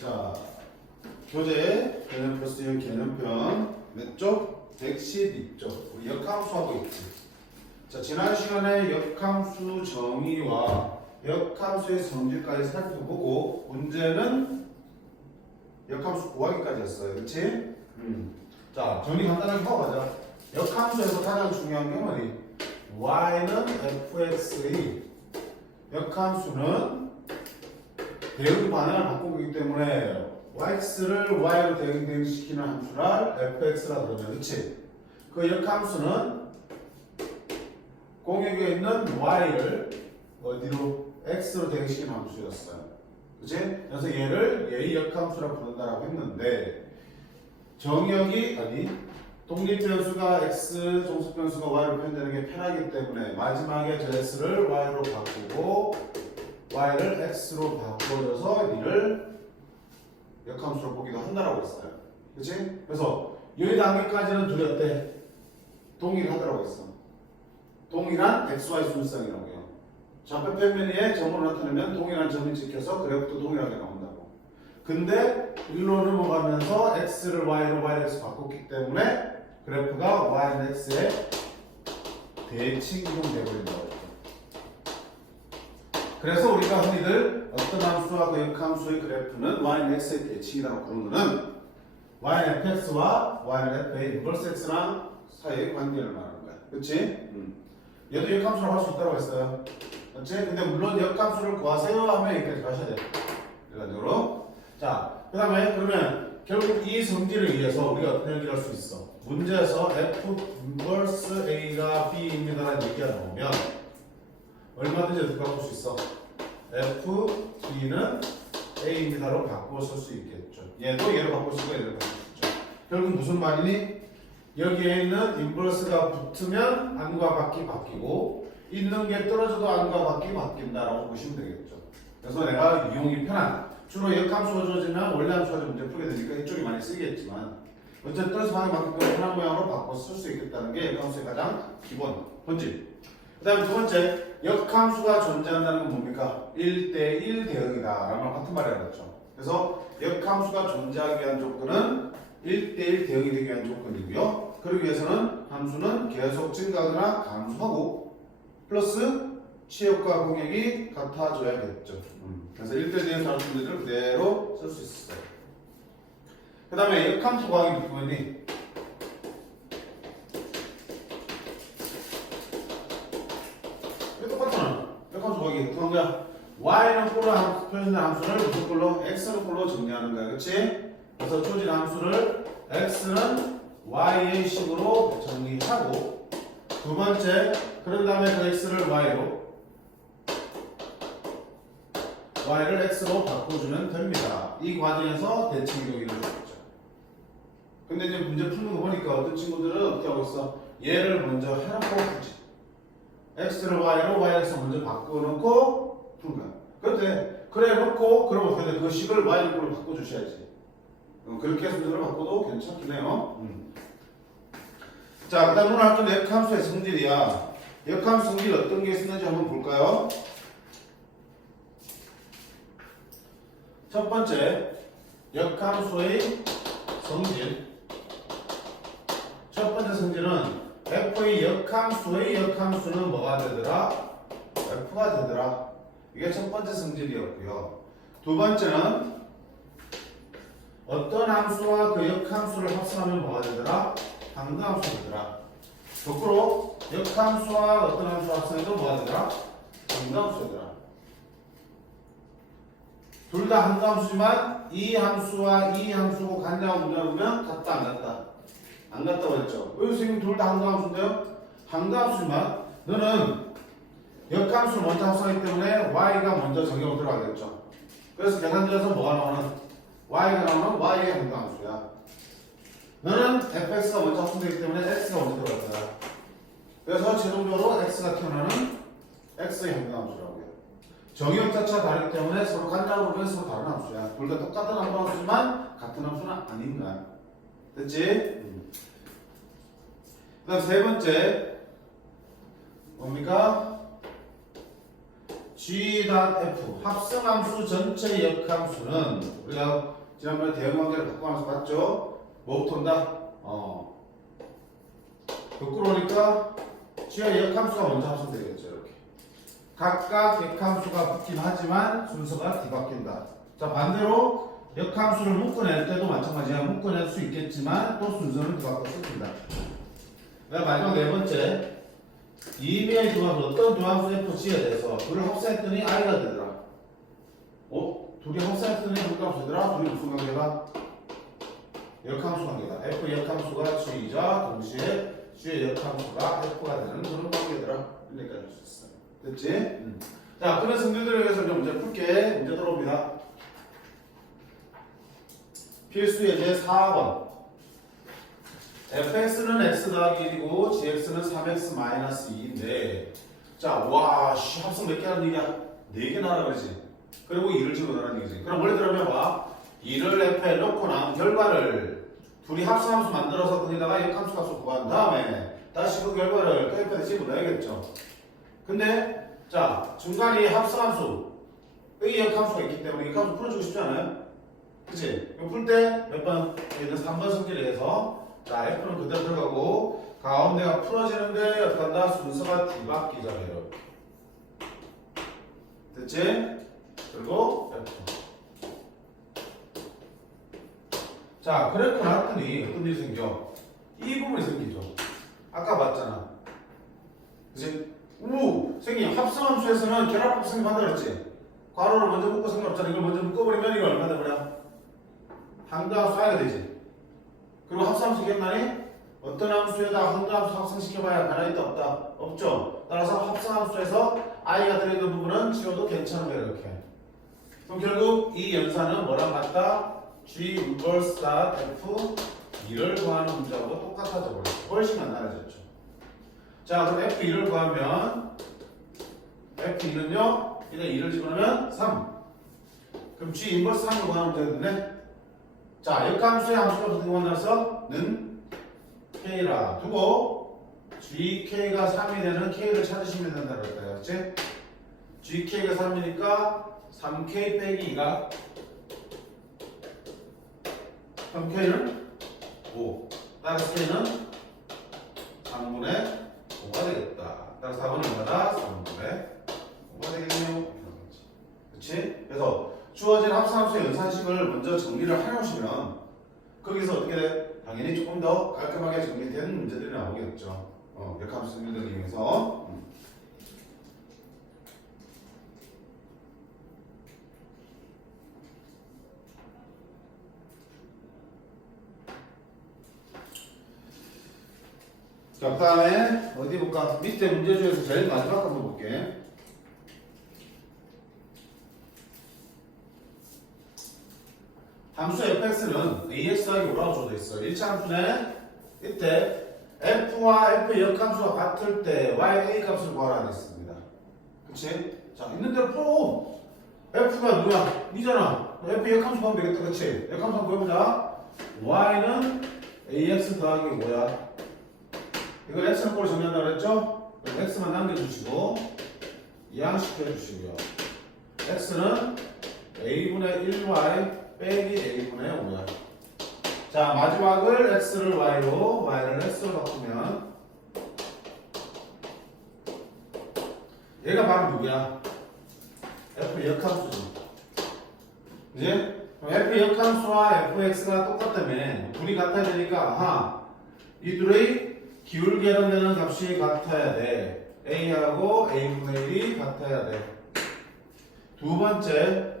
자, 교재 개념 플러스 개념편 몇 쪽? 112쪽. 우리 역함수하고 있지. 자, 지난 시간에 역함수 정의와 역함수의 성질까지 살펴보고 문제는 역함수 구하기까지 했어요. 그렇지? 자, 정리 간단하게 하고 가자. 역함수에서 가장 중요한 게 뭐니? y는 fx의 역함수는 대응 방향을 바꾸기 때문에 x를 y로 대응시키는 함수를 fx라 그러면, 그렇지? 그 역함수는 공역에 있는 y를 어디로? x로 대응시키는 함수였어요. 그렇지? 그래서 얘를 얘의 역함수라 부른다라고 했는데 정역이 독립변수가 x, 종속변수가 y로 표현되는 게 편하기 때문에 마지막에 저 x를 y로 바꾸고 y를 x로 바꿔줘서 이를 역함수로 보기도 한다라고 했어요. 그치? 그래서 이 단계까지는 둘이 어때? 동일하다라고 했어. 동일한 xy 순서이라고요. 좌표 평면에 점으로 나타내면 동일한 점이 찍혀서 그래프도 동일하게 나온다고. 근데 일로 넘어가면서 x를 y로 yx 바꿨기 때문에 그래프가 y는 x에 대칭 이동되어버린다고 했죠. 그래서 우리가 흔히들 어떤 함수와 그 역함수의 그래프는 y는 x의 대칭이라고 부르는 거는 y는 fx와 y는 f의 인버스 x랑 사이의 관계를 말하는 거야. 그치? 얘도 역함수라고 할 수 있다고 했어요. 그치? 근데 물론 역함수를 구하세요 하면 여기까지 가셔야 돼. 일반적으로. 자, 그 다음에 그러면 결국 이 성질을 위해서 우리가 어떤 얘기를 할 수 있어? 문제에서 f 인버스 a가 b입니다라는 얘기가 나오면 얼마든지 어떻게 바꿀 수 있어? f, b는 a입니다로 바꾸어 쓸 수 있겠죠. 얘도 얘로 바꿀 수 있고 얘로 바꿀 수 있죠. 결국 무슨 말이니? 여기에 있는 인버스가 붙으면 안과 밖이 바뀌고 있는 게 떨어져도 안과 밖이 바뀐다라고 보시면 되겠죠. 그래서 내가 이용이 편한 주로 역함수가 주어지면 원래함수가 문제 풀게 되니까 이쪽이 많이 쓰이겠지만 어쨌든 상황이 바뀌고 편한 모양으로 바꿔 쓸 수 있겠다는 게 역함수의 가장 기본 본질. 그 다음에 두 번째, 역함수가 존재한다는 건 뭡니까? 1대1 대응이다 라는 같은 말이 나왔죠. 그래서 역함수가 존재하기 위한 조건은 1대1 대응이 되기 위한 조건이고요. 그러기 위해서는 함수는 계속 증가하거나 감소하고 플러스 치역과 공역이 같아져야겠죠. 그래서 1대1 함수들을 그대로 쓸 수 있어요. 그 다음에 역함수 구하기 부분이 똑같잖아. 역함수 구하기 어떤 거야? y는 꼴로 표현된 함수를 무슨 꼴로? x는 꼴로 정리하는 거야. 그치? 그래서 초진 함수를 x는 y의 식으로 정리하고 두 번째, 그런 다음에 그 x를 y를 x로 바꿔주면 됩니다. 이 과정에서 대칭 이동이 이루어지죠. 근데 이제 문제 푸는 거 보니까 어떤 친구들은 어떻게 하고 있어? 얘를 먼저 해놓고 풀지. x를 y로 yx 먼저 바꿔놓고 푸는 거야. 그래 놓고 그럼 어떻게 돼? 그 식을 y로 바꿔주셔야지. 그렇게 해서 문제를 바꿔도 괜찮긴 해요. 자, 그 다음 오늘 할 건 역함수의 성질이야. 역함수 성질 어떤 게 있었는지 한번 볼까요? 첫 번째, 역함수의 성질. 첫 번째 성질은 f의 역함수의 역함수는 뭐가 되더라? f가 되더라. 이게 첫 번째 성질이었고요. 두 번째는 어떤 함수와 그 역함수를 합성하면 뭐가 되더라? 항등함수가 되더라. 거꾸로 역함수와 어떤 함수를 합성해도 뭐가 되더라? 항등함수가 되더라. 둘 다 항등함수지만 이 함수와 이 함수고 같냐고 물어보면 같다 안 같다? 안 같다고 했죠. 왜 선생님 둘 다 항등함수인데요? 항등함수지만 너는 역함수를 먼저 합성하기 때문에 y가 먼저 정의로 들어가겠죠. 그래서 계산들에서 뭐가 나오는? y가 나오는 y의 항등함수야. 너는 fx가 먼저 합성되기 때문에 x가 먼저 들어갈 거야. 그래서 최종적으로 x가 튀어나오는 x의 항등함수라고요. 정의역 자체가 다르기 때문에 서로 간다고 보면 서로 다른 함수야. 둘 다 똑같은 항등함수지만 같은 함수는 아닌 거야. 됐지? 그 다음 세 번째 뭡니까? G.F 합성함수 전체 역함수는 우리가 지난번에 대응관계를 바꿔가면서 봤죠? 뭐부터 온다? 거꾸로 오니까 G와 역함수가 먼저 합성되겠죠. 이렇게 각각 역함수가 붙긴 하지만 순서가 뒤바뀐다. 자, 반대로 역함수를 묶어낼 때도 마찬가지야. 묶어낼 수 있겠지만 또 순서는 뒤바꿔 씁니다. 마지막 네 번째, 이미의 조합은 어떤 조합수 FG에 대해서 둘을 합성했더니 I가 되더라. 둘이 합성했더니 무슨 되더라? 둘이 무슨 관계가? 역함수 관계다. F 역함수가 G이자 동시에 G의 역함수가 F가 되는 그런 관계더라. 이렇게 할 수 있어요. 됐지? 자, 그런 승들들에 의해서 이제 문제 풀게. 문제 들어옵니다. 필수 예제 4번. fx는 x 더하기 1이고 gx는 3x 마이너스 2인데 자, 와, 합성 몇 개 하는 얘기야? 4개 나라 그러지. 그리고 2를 집어넣으라는 얘기지. 그럼 원래 들어보면 봐. 2를 f에 넣고 나온 결과를 둘이 합성함수 만들어서 거기다가 역함수 값을 구한 다음에 다시 그 결과를 또 f에 집어넣어야겠죠. 근데 자, 중간에 합성함수 의 역함수가 있기 때문에 역함수 풀어주고 싶지 않아요? 그치? 이거 풀 때 몇 번? 얘는 3번 성질에 해서 자, F는 그대로 들어가고 가운데가 풀어지는데 어떻게 한다? 순서가 뒤바뀌자 이렇게. 됐지? 그리고 F. 자, 그래프 나왔더니 어떤 일이 생겨? 이 부분이 생기죠. 아까 봤잖아. 그치? 생긴 합성함수에서는 결합합성이 만들었지. 괄호를 먼저 묶고 상관없잖아. 이걸 먼저 묶어버리면 이거 얼마 되버려? 항도함수 I가 되지. 그리고 합성함수 기억나니? 어떤 함수에다 항도함수 합성시켜봐야 변화 있다 없다? 없죠. 따라서 합성함수에서 I가 들어있는 부분은 지워도 괜찮은 거야 이렇게. 그럼 결국 이 연산은 뭐랑 같다? G inverse F 2를 구하는 문제하고 똑같아져 버렸어. 훨씬 간단해졌죠. 자, 그럼 F2를 구하면 F2는요 일단 2를 집어넣으면 3. 그럼 G inverse 3을 구하는 문제가 됐네. 자, 역함수의 함수가 어떻게 만들어서 는 K라 두고 GK가 3이 되는 K를 찾으시면 된다 그랬다. 그렇지? GK가 3이니까 3K 빼기 2가 3K는 5. 따라서 K는 3분의 5가 되겠다. 따라서 4분의 얼마다? 3분의 5가 되겠네요. 그렇지? 그래서 주어진 합성함수의 연산식을 먼저 정리를 해놓으시면 거기서 어떻게 돼? 당연히 조금 더 깔끔하게 정리된 문제들이 나오겠죠. 역함수 정리를 이용해서. 자, 그 다음에 어디 볼까? 밑에 문제 중에서 제일 마지막 한번 볼게. 함수 fx는 ax 더하기 5라고 줘져 있어. 1차 함수는 이때 f와 f의 역함수가 같을 때 y a 값을 구하라고 했습니다. 그치? 자, 있는 대로 풀어. f가 누구야? 니잖아. f 역함수 구하면 되겠다. 그치? 역함수 구해보자. y는 ax 더하기 5야. 이거 x는 꼴을 정리한다고 그랬죠? x만 남겨주시고 이항시켜 주시고요. x는 a분의 1y 빼기 a분의 5야. 자, 마지막을 x를 y로, y를 x로 바꾸면 얘가 바로 누구야? f 역함수지. 그지? f 역함수와 fx가 똑같다며 둘이 같아야 되니까 아하, 이 둘의 기울 계량되는 값이 같아야 돼. a하고 a분의 1이 같아야 돼. 두 번째,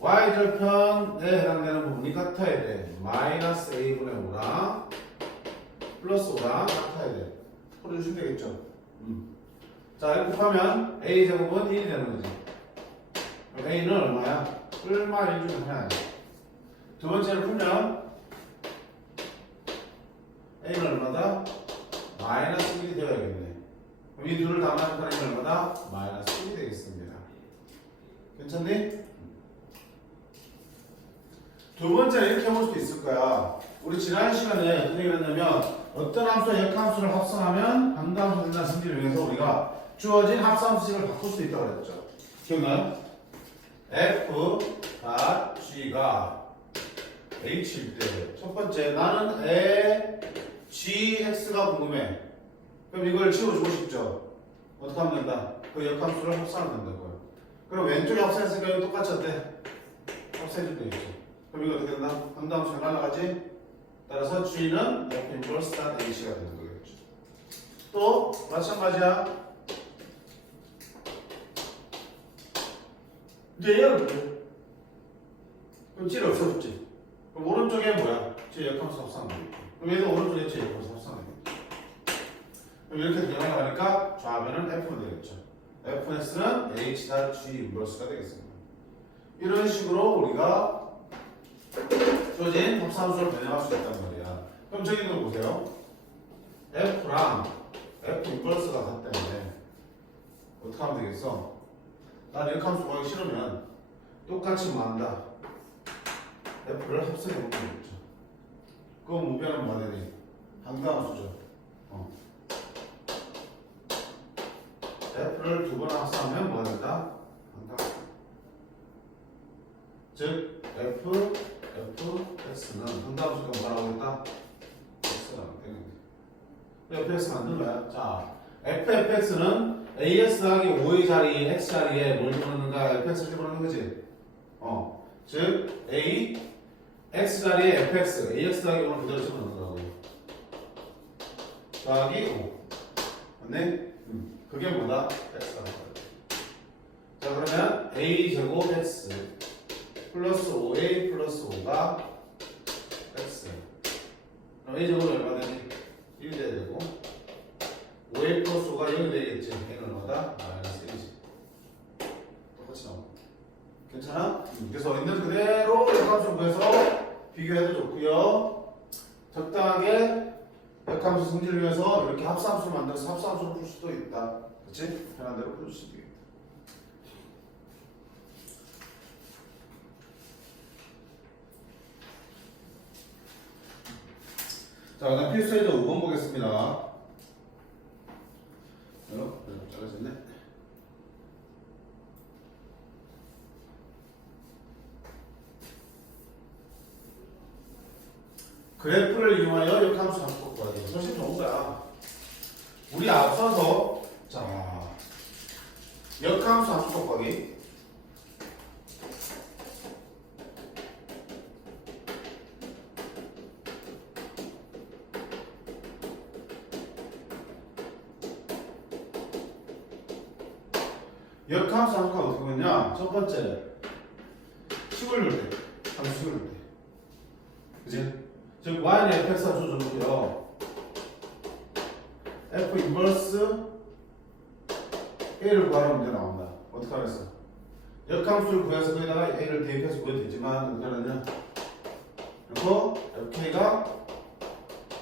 y절편에 해당되는 부분이 같아야 돼. 마이너스 a분의 5랑 플러스 5랑 같아야 돼. 풀어주시면 되겠죠. 자, 이렇게 곱하면 a제곱은 1이 되는 거지. 그럼 a는 얼마야? 얼마 1 중에 하나야. 두 번째를 풀면 a는 얼마다? 마이너스 1이 되어야겠네. 그럼 이 둘을 다 마이너스 하면 얼마다? 마이너스 1이 되겠습니다. 괜찮니? 두 번째는 이렇게 해볼 수도 있을 거야. 우리 지난 시간에 어떤 얘기를 했냐면 어떤 함수와 역함수를 합성하면 항도함수 된다는 승리를 위해서 우리가 주어진 합성함수식을 바꿀 수 있다고 그랬죠. 기억나요? F가 G가 H일 때 첫 번째 나는 애 GX가 궁금해. 그럼 이걸 지워주고 싶죠? 어떻게 하면 된다? 그 역함수를 합산하면 된다고요. 그럼 왼쪽에 합산했으니까 이거 똑같이 어때? 합산해줄 때 있죠. 그럼 이거 어떻게 된다? 함수가 날아가지? 따라서 G는 F 인버스 단 H가 되는 거겠죠. 또 마찬가지야. 이제 얘를 볼게. 그럼 G를 없애줬지. 그럼 오른쪽에 뭐야? 제 역함수 합산하는 거겠죠. 그럼 얘도 오른쪽에 제 역함수 합산하는 거겠죠. 그럼 이렇게 변화하니까 좌변은 F는 되겠죠. Fs는 H.G 인버스가 되겠습니다. 이런 식으로 우리가 주어진 합산수를 변형할 수 있단 말이야. 그럼 저기 있는 거 보세요. F랑 F 인버스가 같다는데 어떻게 하면 되겠어? 난 이렇게 함수 구하기 싫으면 똑같이 뭐 한다? F를 합성해 보면 되겠죠. 그럼 우변은 뭐 되니? 항등함수죠. F를 두 번 합성하면 뭐 된다? 항등함수. 즉 Fx는 항등함수가 뭐라고 했다? X라고 되는 거야. fx 만든 거야. 자, fx는 as 더하기 5의 자리, x 자리에 뭘 집어넣는가? fx를 집어넣는 거지. 즉 a x 자리에 fx, ax 더하기 5를 그대로 집어넣는 거라고. 더하기 5. 맞네? 그게 뭐다? x가 나와요. 자, 그러면 a 제곱 x 플러스 5a 플러스 5가 x. 그럼 a 제곱은 얼마 되니? 1 돼야 되고 5a 플러스 5가 0이 되겠지. n은 얼마다? 마이너스 1이지. 똑같이 나오고. 괜찮아? 그래서 있는 그대로 역함수 구해서 비교해도 좋고요. 적당하게 역함수 성질을 위해서 이렇게 합산수를 만들어서 합산수를 풀 수도 있다. 그치? 편한 대로 풀 수도 있겠다. 자, 그다음 필수에도 5번 보겠습니다. 잘라졌네. 그래프를 이용하여 역함수 함수 구하기. 훨씬 좋은 거야. 우리 앞서서 자 역함수 함수 구하기. 역함수 함수가 어떻게 보냐? 첫 번째 식을 넣을 때, 함수 식을 넣을 때, 그지? 즉 y는 fx가 주어졌고요. f 인버스 a를 구하라는 문제 나온다. 어떻게 하겠어? 역함수를 구해서 거기다가 a를 대입해서 구해도 되지만 어떻게 하느냐? 그리고 fk가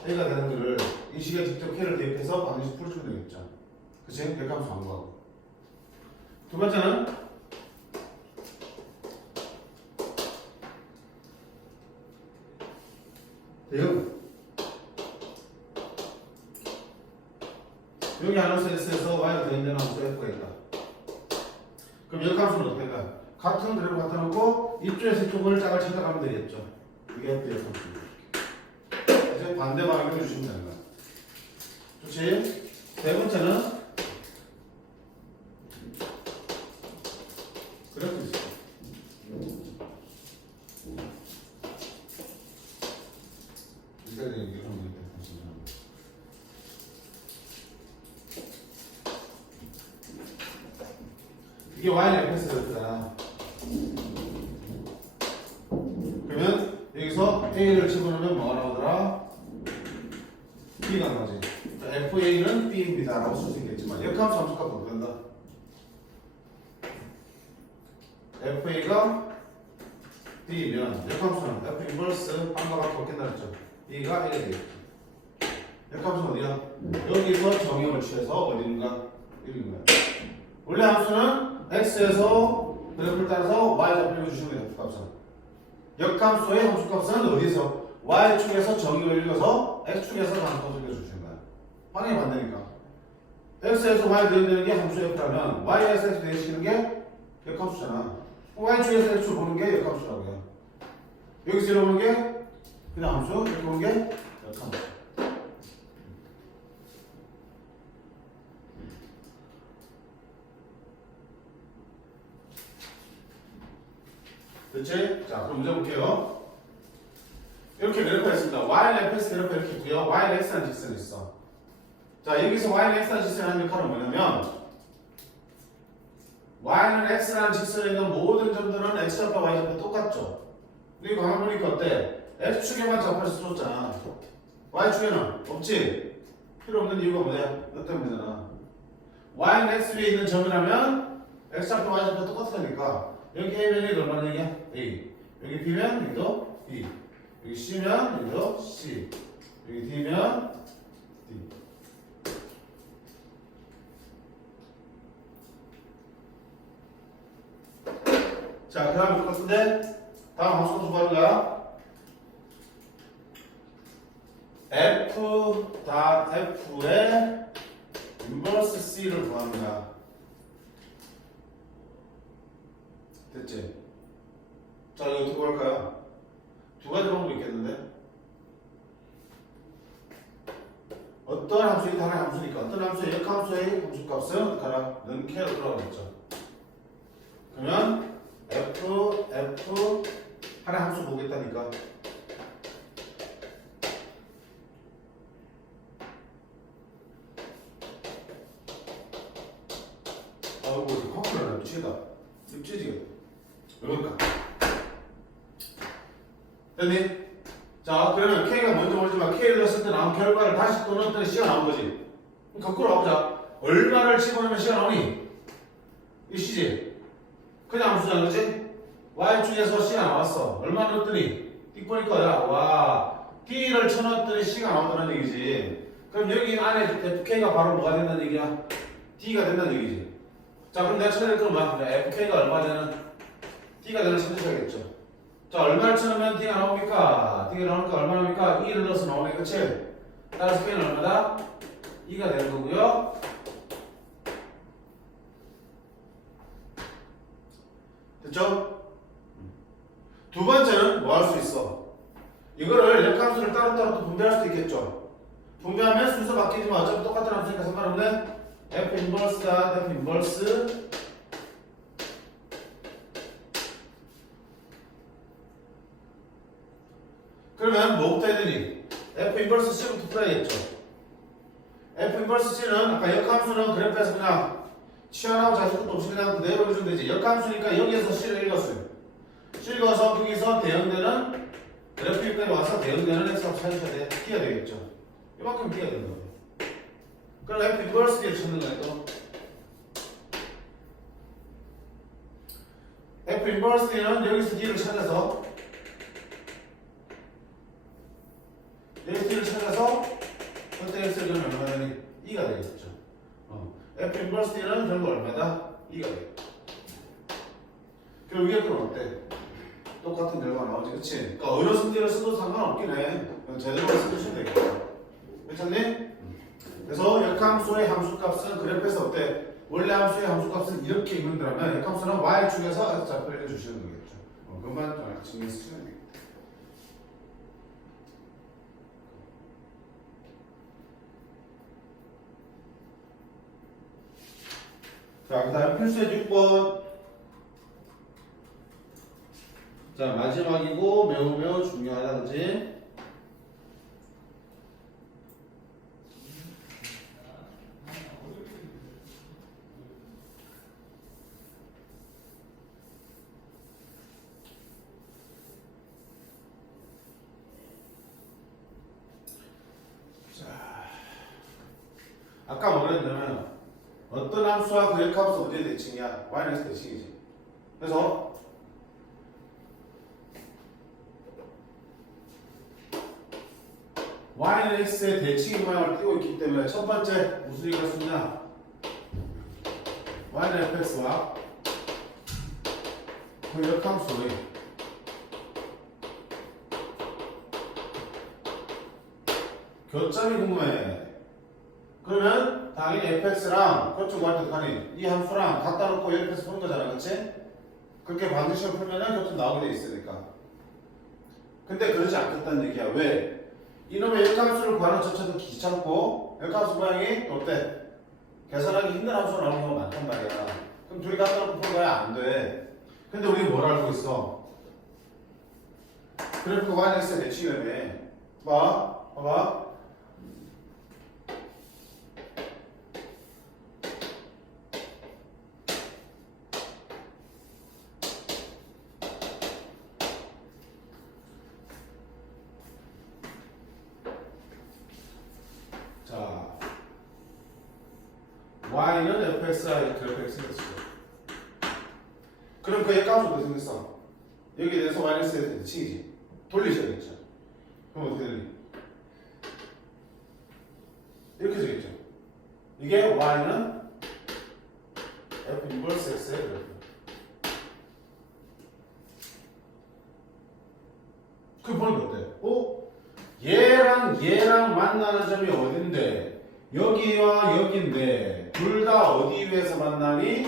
a가 되는 거를 이 식에 직접 k를 대입해서 방정식 풀어주면 되겠죠. 그치? 역함수 안 구하고. 두 번째는 대응. 여기 안에서 S에서 Y가 대응되는 함수가 F가 있다. 그럼 역함수는 어떻게 할까? 같은 그래프 갖다 놓고 이쪽에서 이쪽을 짝을 찾아가면 되겠죠. 이게 F 역함수입니다. 이제 반대 방향으로 주시면 되는 거야. 좋지? 세 번째는 그래프 있어. 이게 y는 fx였잖아. 그러면 여기서 a를 집어넣으면 뭐가 나오더라? b가 나오지. fa는 b입니다 라고 쓸 수 있겠지만 역함수 함수값 어떻게 된다? fa가 b면 역함수는 f 인버스 반과 밖에 없겠다 그랬죠. b가 1이 되겠죠. 역함수는 어디야? 여기서 정형을 취해서 어디인가? 1인 거야. 원래 함수는 x에서 그래프를 따라서 y 좌표를 주시면 돼요. 값은. 역함수의 함수값은 어디서? y축에서 정의를 읽어서 x축에서 반값을 읽어주시는 거야. 방향이 반대니까. x에서 y 대응되는 게 함수 f라면 y에서 x 대응시키는 게 역함수잖아. y축에서 x축 보는 게 역함수라고요. 여기서 이렇게 보는 게 그냥 함수, 이렇게 보는 게 역함수. 됐지? 자, 그럼 문제 볼게요. 이렇게 그래프가 있습니다. y는 fx 그래프 이렇게 있고요. y는 x라는 직선이 있어. 자, 여기서 y는 x라는 직선이 하는 역할은 뭐냐면 y는 x라는 직선에 있는 모든 점들은 x좌표, y좌표 똑같죠? 근데 이거 가만 보니까 어때? x축에만 좌표에서 줬잖아. y축에는 없지? 필요 없는 이유가 뭐야? 너 때문이잖아. y는 x 위에 있는 점이라면 x좌표, y좌표 똑같으니까 여기 A면 여기 얼마나 얘기야? A. 여기 B면 여기도 B. 여기 C면 여기도 C. 여기 D면 D. 자, 그 다음에 똑같은데 다음 함수 구하는 거야. F.F의 인버스 C를 구하는 거야. 됐지? 자, 이거 어떻게 할까요? 두 가지 방법이 있겠는데? 어떤 함수이든 하나의 함수니까 어떤 함수의 역함수의 함수값은 어떻게 하나? 는캐로 들어가겠죠. 그러면 F 하나의 함수 보겠다니까. 아이고, 이거 커플을 미치겠다. 입지지겠다. 그러니까 됐니? 자, 그러면 K가 먼저 오지만 K를 넣었을 때 나온 결과를 다시 또 넣었더니 C가 나온 거지. 그럼 거꾸로 가보자. 얼마를 집어넣으면 C가 나오니? 이 C지? 그냥 함수잖아, 그치? Y축에서 C가 나왔어. 얼마 넣었더니? 띡 보니까 와 D를 쳐넣었더니 C가 나온다는 얘기지. 그럼 여기 안에 K가 바로 뭐가 된다는 얘기야? D가 된다는 얘기지. 자, 그럼 내가 찾아낼 건 뭐야? FK가 얼마 되는? D가 되는 찾으셔야겠죠. 자, 얼마를 쳐넣으면 D가 나옵니까? D가 나오니까 얼마 나옵니까? 2를 넣어서 나오네, 그치? 따라서 K는 얼마다? 2가 되는 거고요. 됐죠? 두 번째는 뭐 할 수 있어? 이거를 역함수를 따로따로 또 분배할 수도 있겠죠? 분배하면 순서 바뀌지만 어차피 똑같은 함수니까 상관없네? F 인버스다, F 인버스 그러면 뭐부터 해야 되니? F 인버스 C부터 풀어야겠죠. F 인버스 C는 아까 역함수는 그래프에서 그냥 치환하고 자실 것도 없이 그냥 그대로 해주면 되지. 역함수니까 여기에서 C를 읽었어요. C 읽어서 거기서 대응되는 그래프까지 와서 대응되는 X하고 찾으셔야 돼. T가 되겠죠. 이만큼 T가 되는 거예요. 그럼 F 인버스 D를 찾는 거예요 또. F 인버스 D는 여기서 D를 찾아서 D를 찾아서 그때 X를 넣으면 얼마 되니? 2가 되겠죠. F 인버스 D는 결국 얼마다? 2가 되겠죠. 그럼 위에 거는 어때? 똑같은 결과가 나오지, 그치? 그러니까 어느 승리를 써도 상관없긴 해. 제대로 쓰시면 되겠죠. 괜찮니? 그래서 역함수의 함수값은 그래프에서 어때? 원래 함수의 함수값은 이렇게 있는다면 역함수는 y축에서 좌표를 해주시는 거겠죠. 그것만 정확히 신경 쓰시면 되겠다. 자, 그 다음 필수의 6번. 자, 마지막이고 매우 중요하다, 그치? 아까 뭐라 했냐면 어떤 함수와 그 역함수 어디의 대칭이야? y는 x 대칭이지. 그래서 y는 x의 대칭 모양을 띄고 있기 때문에 첫 번째 무슨 얘기를 쓰냐? y는 fx와 그 역함수의 교점이 궁금해. 그러면 당연히 fx랑 그쪽 구할 때도 당연히 이 함수랑 갖다 놓고 옆에서 푸는 거잖아, 그치? 그렇게 방정식을 풀면은 교점 나오게 돼 있으니까. 근데 그러지 않겠다는 얘기야. 왜? 이놈의 역함수를 구하는 자체도 귀찮고 역함수 모양이 어때? 계산하기 힘든 함수가 나오는 경우가 많단 말이야. 그럼 둘이 갖다 놓고 푸는 거야? 안 돼. 근데 우리 뭘 알고 있어? 그래프가 yx의 대칭이라며. 봐봐. 자, y는 fx와 그래프가 생겼어. 그럼 그 역함수 어떻게 생겼어? 여기에 대해서 yx의 대칭이지. 돌리셔야겠죠. 그럼 어떻게 되니? 이렇게 되겠죠. 이게 y는 f 인버스 x의 그래프. 그 보는 게 어때? 얘랑 만나는 점이 어딘데? 여기와 여기인데 둘 다 어디 위에서 만나니?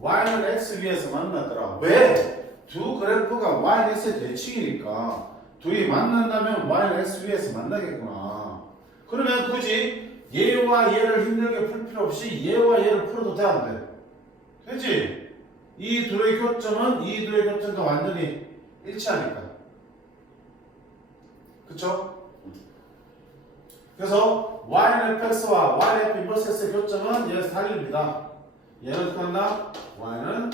y는 x 위에서 만나더라. 왜? 두 그래프가 y는 x의 대칭이니까 둘이 만난다면 y는 x 위에서 만나겠구나. 그러면 굳이 얘와 얘를 힘들게 풀 필요 없이 얘와 얘를 풀어도 돼, 안 돼? 그치? 이 둘의 교점은 이 둘의 교점과 완전히 일치하니까. 그쵸? 그래서 y는 fx와 y는 f 인버스 x의 교점은 얘에서 달립니다. 얘는 어떻게 한다? y는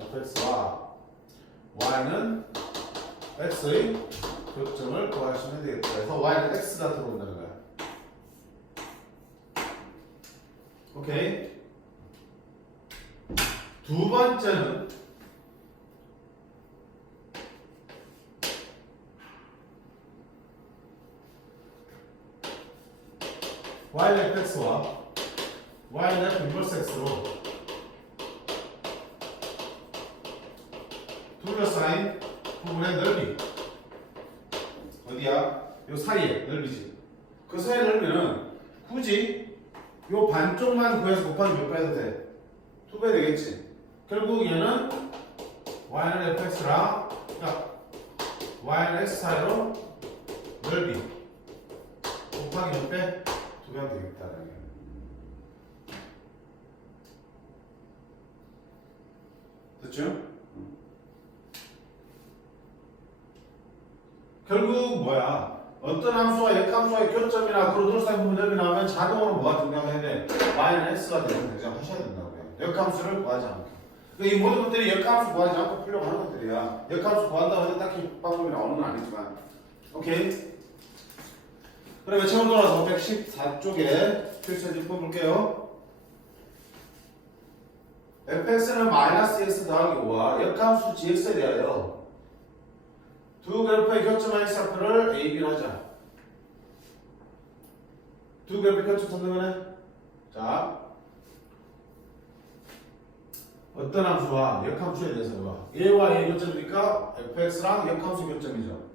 fx와 y는 x의 교점을 구하시면 되겠다. 그래서 y는 x가 들어온다는 거야. 오케이. 두 번째는 y는 fx와 y는 f 인버스 x로 둘러싸인 부분의 넓이 어디야? 요 사이에 넓이지. 그 사이의 넓이는 굳이 요 반쪽만 구해서 곱하기 몇 배 해도 돼? 2배 되겠지. 결국 얘는 y는 fx랑 그러니까 y는 x 사이로 넓이 곱하기 몇 배? 2배 하면 되겠다는 얘기야. 됐죠? 결국 뭐야? 어떤 함수와 역함수와의 교점이나 그로 둘러싸인 부분 넓이 나오면 자동으로 뭐가 등장해야 돼? y는 x가 등장하셔야 된다고요. 역함수를 구하지 않고. 그러니까 이 모든 것들이 역함수 구하지 않고 풀려고 하는 것들이야. 역함수 구한다고 해서 딱히 방법이 나오는 건 아니지만. 오케이? 그러면 처음 돌아서 114쪽에 필수적 볼게요. fx는 마이너스 x 더하기 5와 역함수 gx에 대하여 두 그래프의 교점 x좌표를 a, b로 하자. 두 그래프의 교점 찾는 거네. 자, 어떤 함수와 역함수에 대해서 봐. a와 a 교점이니까 fx랑 역함수 교점이죠.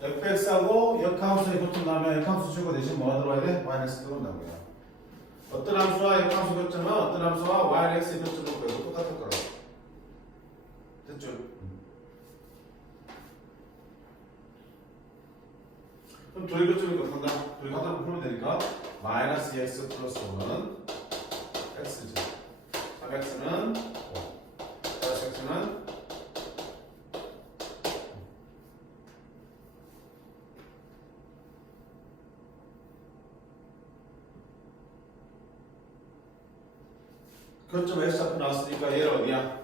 fx하고 역함수의 교점 나오면 역함수 최고 대신 뭐가 들어와야 돼? 마이너스 들어온다고요. 어떤 함수와 역함수 교점은 어떤 함수와 y는 x의 교점을 구해도 똑같을 거라고. 됐죠? 그럼 둘의 교점이 어떻게 한다? 둘이 갖다 풀면 되니까 마이너스 x 플러스 5는 x지. 3x는 5 플러스 x는 교점 x좌표 나왔으니까 얘를 어디야?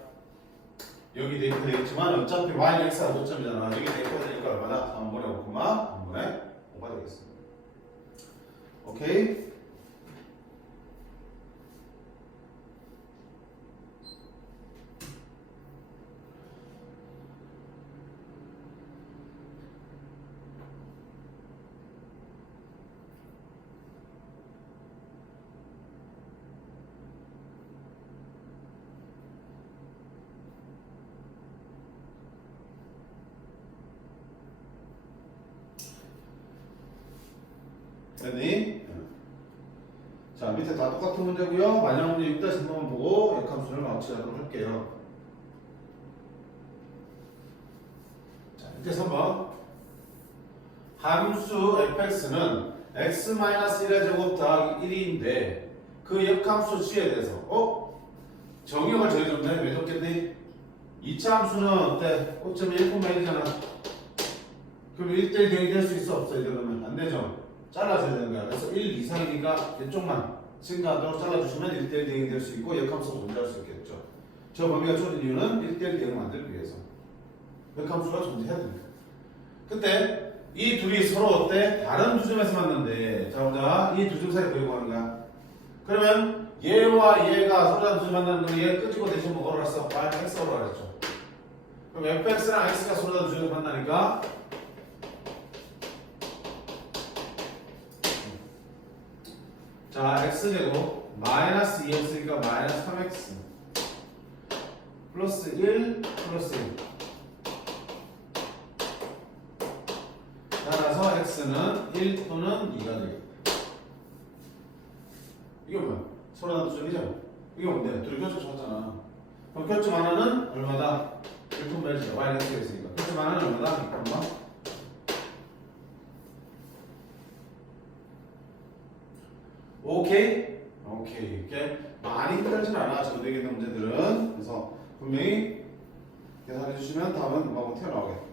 여기 대입 되겠지만 어차피 y는 x가 교점이잖아. 여기 대입 되니까 얼마다? 3분의 5, 3분의 5가 되겠습니다. 오케이? 됐니? 밑에 다 똑같은 문제고요. 마지막 문제 6-3번만 보고 역함수를 마치도록 할게요. 자, 6-3번. 함수 fx는 x-1의 제곱 더하기 1인데 그 역함수 c에 대해서 정의역을 정해줬네. 왜 줬겠니? 2차 함수는 어때? 5.1,1이잖아. 그럼 1대1 대응이 될 수 있어? 없어? 이러면 안 되죠. 잘라줘야 되는 거야. 그래서 1 이상이니까 이쪽만 생각하도록 잘라주시면 1대1 대응이 될 수 있고 역함수가 존재할 수 있겠죠. 저 범위가 줄어든 이유는 1대1 대응을 만들기 위해서. 역함수가 존재해야 됩니다. 그때 이 둘이 서로 어때? 다른 두 점에서 만났는데 자 보자. 이 두 점 사이 보이고 하는 거야. 그러면 얘와 얘가 서로 다른 두 점 만나는 거는 얘 끄지고 대신 뭐 걸어놨어? x로 가랬죠. 그럼 fx랑 x가 서로 다른 두 점에서 만나니까 자 x제곱 마이너스 2x니까 마이너스 3x 플러스 1 플러스 1 따라서 x는 1 또는 2가 되겠다. 이게 뭐야? 서로 다른 두 점이죠? 이게 뭔데? 둘이 교점 쳤잖아. 그럼 교점 하나는 얼마다? 1분의 1이죠. y는 있으니까 교점 하나는 얼마다? 2분의 오케이? 오케이. 이렇게 많이 힘들진 않아. 저 되겠는 문제들은. 그래서 분명히 계산해 주시면 답은 금방 튀어나오겠다.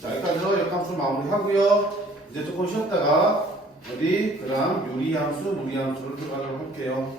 자, 여기까지로 역함수 마무리하고요. 이제 조금 쉬었다가 어디 그다음 유리함수, 무리함수를 들어가도록 할게요.